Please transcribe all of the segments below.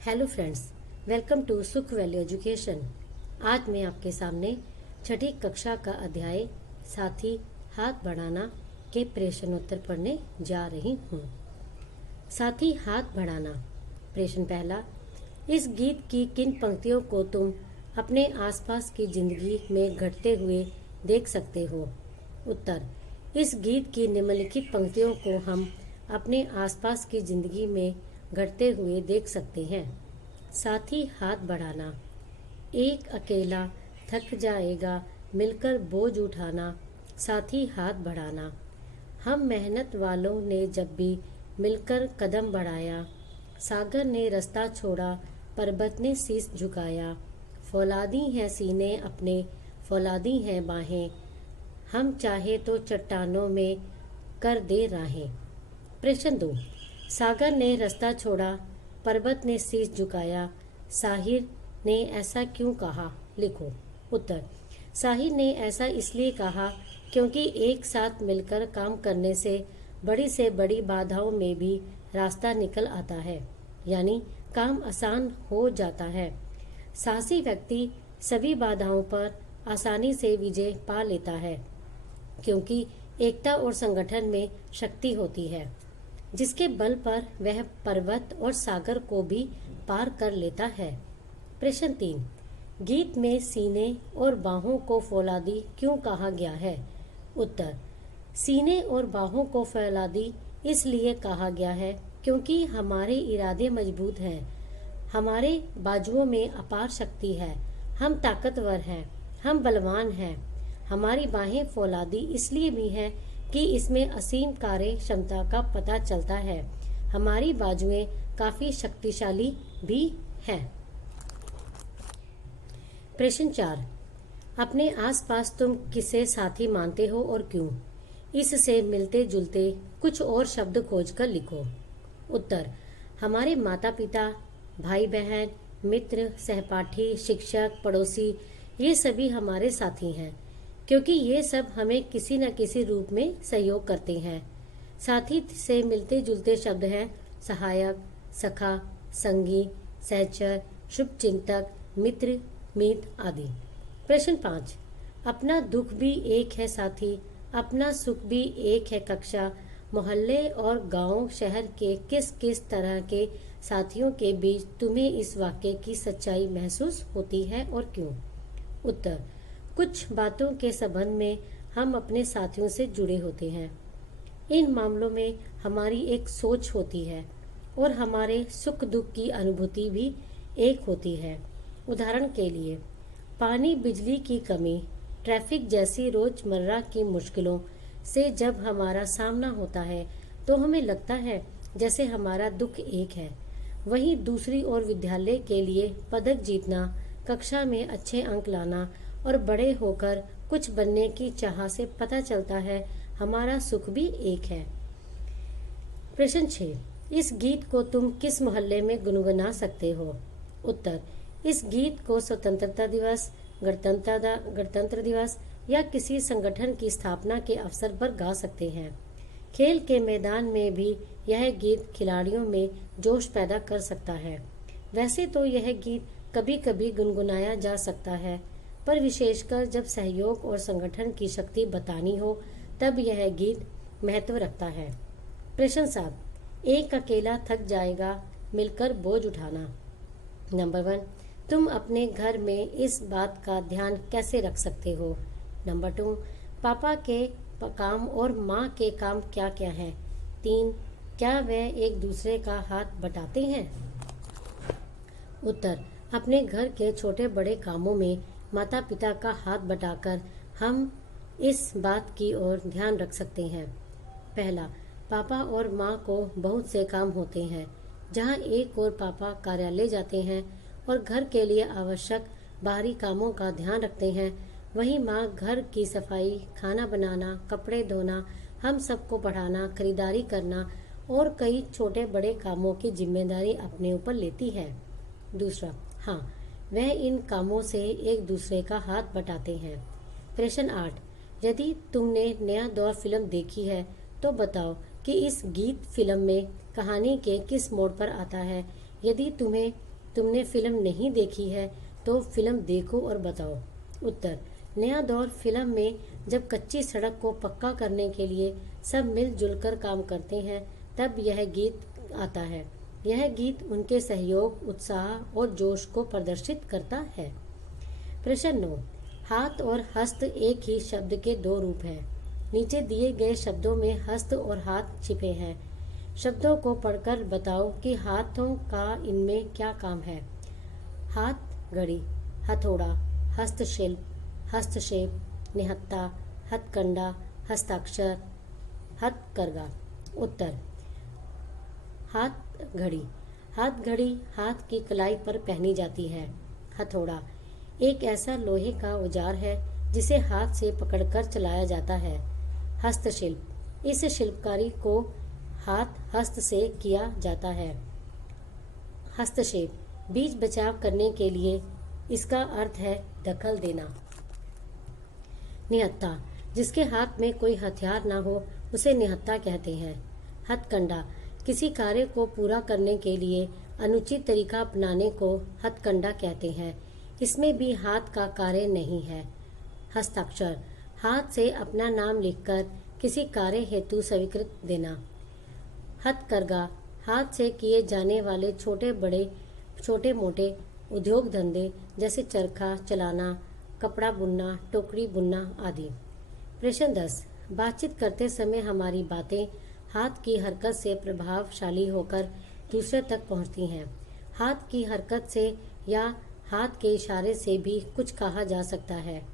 Hello friends, welcome to सुख value education. आज मैं आपके सामने छठी कक्षा का अध्याय साथी हाथ बढ़ाना के प्रश्नोत्तर पढ़ने जा रही हूँ। साथी हाथ बढ़ाना। प्रश्न पहला, इस गीत की किन पंक्तियों को तुम अपने आसपास की जिंदगी में घटते हुए देख सकते हो? उत्तर, इस गीत की निम्नलिखित पंक्तियों को हम अपने आसपास की जिंदगी में घटते हुए देख सकते हैं। साथी हाथ बढ़ाना। एक अकेला थक जाएगा, मिलकर बोझ उठाना। साथी हाथ बढ़ाना। हम मेहनत वालों ने जब भी मिलकर कदम बढ़ाया। सागर ने रास्ता छोड़ा, पर्वत ने शीश झुकाया। फौलादी हैं सीने अपने, फौलादी हैं बाहें। हम चाहे तो चट्टानों में कर दे राहें। प्रश्न 2, सागर ने रास्ता छोड़ा, पर्वत ने शीश झुकाया। साहिर ने ऐसा क्यों कहा? लिखो। उत्तर, साहिर ने ऐसा इसलिए कहा क्योंकि एक साथ मिलकर काम करने से बड़ी बाधाओं में भी रास्ता निकल आता है, यानी काम आसान हो जाता है। साहसी व्यक्ति सभी बाधाओं पर आसानी से विजय पा लेता है, क्योंकि एकता और संगठन में शक्ति होती है, जिसके बल पर वह पर्वत और सागर को भी पार कर लेता है। प्रश्न 3, गीत में सीने और बाहों को फौलादी क्यों कहा गया है? उत्तर, सीने और बाहों को फौलादी इसलिए कहा गया है क्योंकि हमारे इरादे मजबूत हैं, हमारे बाजुओं में अपार शक्ति है, हम ताकतवर हैं, हम बलवान हैं। हमारी बाहें फौलादी इसलिए भी हैं कि इसमें असीम कार्य क्षमता का पता चलता है। हमारी बाजुएं काफी शक्तिशाली भी हैं। प्रश्न 4, अपने आसपास तुम किसे साथी मानते हो और क्यों? इससे मिलते जुलते कुछ और शब्द खोजकर लिखो। उत्तर, हमारे माता पिता, भाई बहन, मित्र, सहपाठी, शिक्षक, पड़ोसी, ये सभी हमारे साथी हैं, क्योंकि ये सब हमें किसी न किसी रूप में सहयोग करते हैं। साथी से मिलते जुलते शब्द हैं सहायक, सखा, संगी, सहचर, शुभचिंतक, मित्र, मीत आदि। प्रश्न 5, अपना दुख भी एक है साथी, अपना सुख भी एक है कक्षा। मोहल्ले और गांव शहर के किस किस तरह के साथियों के बीच तुम्हें इस वाक्य की सच्चाई महसूस होती है और क्यों? उत्तर, कुछ बातों के संबंध में हम अपने साथियों से जुड़े होते हैं। इन मामलों में हमारी एक सोच होती है और हमारे सुख दुख की अनुभूति भी एक होती है। उदाहरण के लिए, पानी, बिजली की कमी, ट्रैफिक जैसी रोजमर्रा की मुश्किलों से जब हमारा सामना होता है तो हमें लगता है जैसे हमारा दुख एक है। वहीं दूसरी ओर विद्यालय के लिए पदक जीतना, कक्षा में अच्छे अंक लाना और बड़े होकर कुछ बनने की चाह से पता चलता है हमारा सुख भी एक है। प्रश्न 6, इस गीत को तुम किस मोहल्ले में गुनगुना सकते हो? उत्तर, इस गीत को स्वतंत्रता दिवस, गणतंत्र दिवस या किसी संगठन की स्थापना के अवसर पर गा सकते हैं। खेल के मैदान में भी यह गीत खिलाड़ियों में जोश पैदा कर सकता है। वैसे तो यह गीत कभी कभी गुनगुनाया जा सकता है, पर विशेषकर जब सहयोग और संगठन की शक्ति बतानी हो तब यह गीत महत्व रखता है। प्रश्न 7, एक अकेला थक जाएगा, मिलकर बोझ उठाना। नंबर 1, तुम अपने घर में इस बात का ध्यान कैसे रख सकते हो? नंबर 2, पापा के काम और माँ के काम क्या क्या हैं? 3, क्या वे एक दूसरे का हाथ बटाते हैं? उत्तर, अपने घर के छोटे बड़े कामों में माता पिता का हाथ बटाकर हम इस बात की ओर ध्यान रख सकते हैं। पहला, पापा और माँ को बहुत से काम होते हैं, जहाँ एक और पापा कार्यालय जाते हैं और घर के लिए आवश्यक बाहरी कामों का ध्यान रखते हैं, वहीं माँ घर की सफाई, खाना बनाना, कपड़े धोना, हम सबको पढ़ाना, खरीदारी करना और कई छोटे बड़े कामों की जिम्मेदारी अपने ऊपर लेती है। दूसरा, हाँ, वह इन कामों से एक दूसरे का हाथ बटाते हैं। प्रश्न 8, यदि तुमने नया दौर फिल्म देखी है तो बताओ कि इस गीत फिल्म में कहानी के किस मोड़ पर आता है। यदि तुम्हें तुमने फिल्म नहीं देखी है तो फिल्म देखो और बताओ। उत्तर, नया दौर फिल्म में जब कच्ची सड़क को पक्का करने के लिए सब मिलजुल कर काम करते हैं तब यह गीत आता है। यह गीत उनके सहयोग, उत्साह और जोश को प्रदर्शित करता है। प्रश्न 9। हाथ और हस्त एक ही शब्द के दो रूप हैं। नीचे दिए गए शब्दों में हस्त और हाथ छिपे हैं। शब्दों को पढ़कर बताओ कि हाथों का इनमें क्या काम है। हाथ घड़ी, हथौड़ा, हस्तशिल्प, हस्तक्षेप, निहत्था, हथकंडा, हस्ताक्षर, हथकरघा। उत्तर, हाथ घड़ी। हाथ घड़ी हाथ की कलाई पर पहनी जाती है। हथौड़ा एक ऐसा लोहे का औजार है जिसे हाथ से पकड़कर चलाया जाता है। हस्तशिल्प, इस शिल्पकारी को हाथ हस्त से किया जाता है। हस्तक्षेप, बीच बचाव करने के लिए, इसका अर्थ है दखल देना। निहत्था, जिसके हाथ में कोई हथियार ना हो उसे निहत्था कहते हैं। हथकंडा, किसी कार्य को पूरा करने के लिए अनुचित तरीका अपनाने को हथकंडा कहते हैं। इसमें भी हाथ का कार्य नहीं है। हस्ताक्षर, हाथ से अपना नाम लिखकर किसी कार्य हेतु स्वीकृत देना। हथकरघा, हाथ से किए जाने वाले छोटे मोटे उद्योग धंधे जैसे चरखा चलाना, कपड़ा बुनना, टोकरी बुनना आदि। प्रश्न 10। बातचीत करते समय हमारी बातें हाथ की हरकत से प्रभावशाली होकर दूसरे तक पहुंचती हैं। हाथ की हरकत से या हाथ के इशारे से भी कुछ कहा जा सकता है।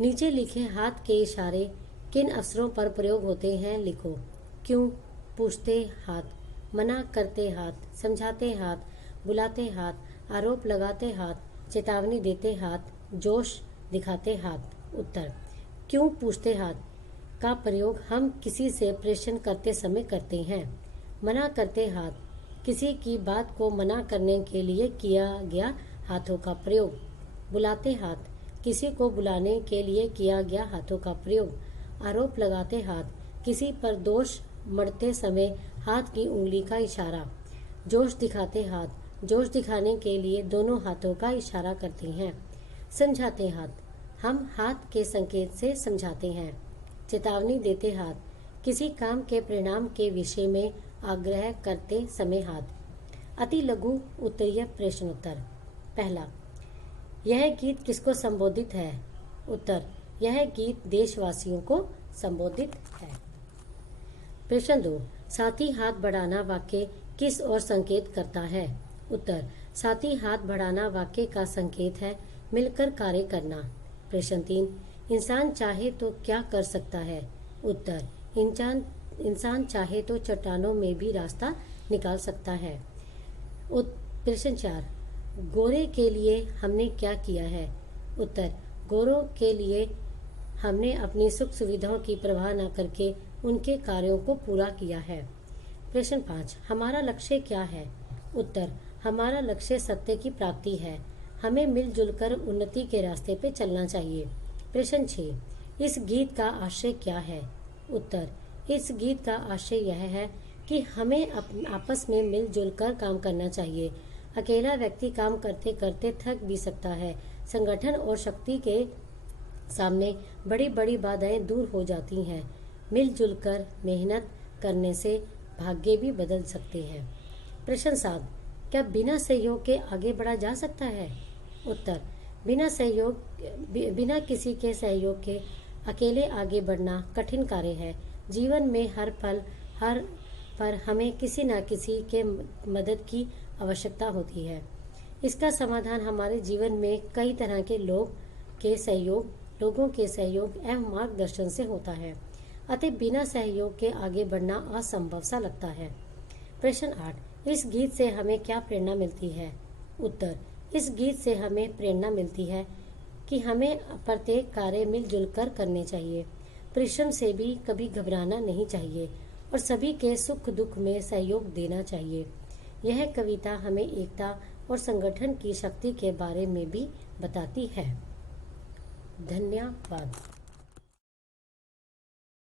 नीचे लिखे हाथ के इशारे किन अवसरों पर प्रयोग होते हैं लिखो। क्यों, पूछते हाथ, मना करते हाथ, समझाते हाथ, बुलाते हाथ, आरोप लगाते हाथ, चेतावनी देते हाथ, जोश दिखाते हाथ। उत्तर, क्यों पूछते हाथ का प्रयोग हम किसी से प्रश्न करते समय करते हैं। मना करते हाथ, किसी की बात को मना करने के लिए किया गया हाथों का प्रयोग। बुलाते हाथ, किसी को बुलाने के लिए किया गया हाथों का प्रयोग। आरोप लगाते हाथ, किसी पर दोष मढ़ते समय हाथ की उंगली का इशारा। जोश दिखाते हाथ, जोश दिखाने के लिए दोनों हाथों का इशारा करते हैं। समझाते हाथ, हम हाथ के संकेत से समझाते हैं। चेतावनी देते हाथ, किसी काम के परिणाम के विषय में आग्रह करते समय हाथ। अति लघु उत्तरीय प्रश्नोत्तर। पहला, यह गीत किसको संबोधित है। उत्तर, यह गीत देशवासियों को संबोधित है। प्रश्न 2, साथी हाथ बढ़ाना वाक्य किस ओर संकेत करता है। उत्तर, साथी हाथ बढ़ाना वाक्य का संकेत है मिलकर कार्य करना। प्रश्न 3, इंसान चाहे तो क्या कर सकता है। उत्तर, इंसान चाहे तो चट्टानों में भी रास्ता निकाल सकता है। प्रश्न 4, गोरे के लिए हमने क्या किया है। उत्तर, गोरों के लिए हमने अपनी सुख सुविधाओं की परवाह न करके उनके कार्यों को पूरा किया है। प्रश्न 5, हमारा लक्ष्य क्या है। उत्तर, हमारा लक्ष्य सत्य की प्राप्ति है। हमें मिलजुल कर उन्नति के रास्ते पे चलना चाहिए। प्रश्न 6, इस गीत का आशय क्या है। उत्तर, इस गीत का आशय यह है कि हमें आपस में मिलजुल कर काम करना चाहिए। अकेला व्यक्ति काम करते करते थक भी सकता है। संगठन और शक्ति के सामने बड़ी बड़ी बाधाएं दूर हो जाती हैं। मिलजुल कर मेहनत करने से भाग्य भी बदल सकते हैं। प्रश्न 7, क्या बिना सहयोग के आगे बढ़ा जा सकता है। उत्तर, बिना किसी के सहयोग के अकेले आगे बढ़ना कठिन कार्य है। जीवन में हर पर हमें किसी न किसी के मदद की आवश्यकता होती है। इसका समाधान हमारे जीवन में कई तरह के लोगों के सहयोग एवं मार्गदर्शन से होता है। अतः बिना सहयोग के आगे बढ़ना असंभव सा लगता है। प्रश्न 8, इस गीत से हमें क्या प्रेरणा मिलती है। उत्तर, इस गीत से हमें प्रेरणा मिलती है कि हमें प्रत्येक कार्य मिलजुल कर करने चाहिए। परिश्रम से भी कभी घबराना नहीं चाहिए और सभी के सुख दुख में सहयोग देना चाहिए। यह कविता हमें एकता और संगठन की शक्ति के बारे में भी बताती है। धन्यवाद।